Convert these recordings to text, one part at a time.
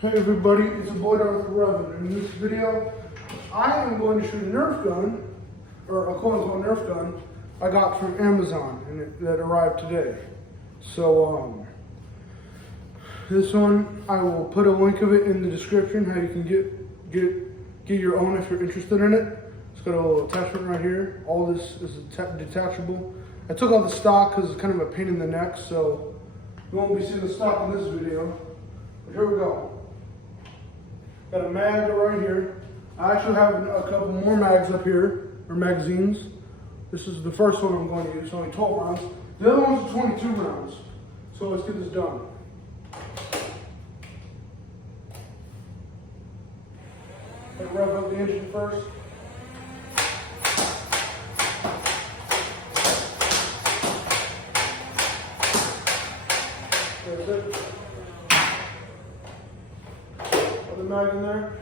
Hey everybody, it's your boy Darth Revan. In this video, I am going to shoot a Nerf gun, or a quote-unquote Nerf gun, I got from Amazon, and that arrived today. So, this one, I will put a link of it in the description, how you can get your own if you're interested in it. It's got a little attachment right here. All this is detachable. I took all the stock because it's kind of a pain in the neck, so you won't be seeing the stock in this video. But here we go. Got a mag right here. I actually have a couple more mags up here, or magazines. This is the first one I'm going to use, it's only 12 rounds. The other one's 22 rounds. So let's get this done. Gotta rev up the engine first. There's it. Put the mag in there.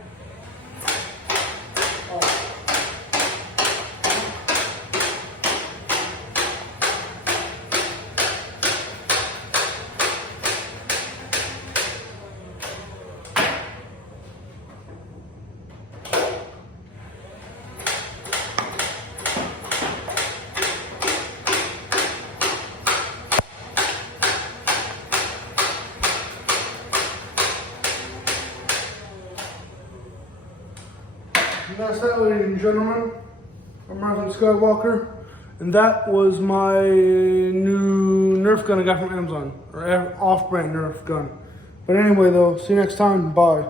Oh. And that's that, ladies and gentlemen. I'm Ryan Skywalker, and that was my new Nerf gun I got from Amazon, or off-brand Nerf gun. But anyway, though, see you next time. Bye.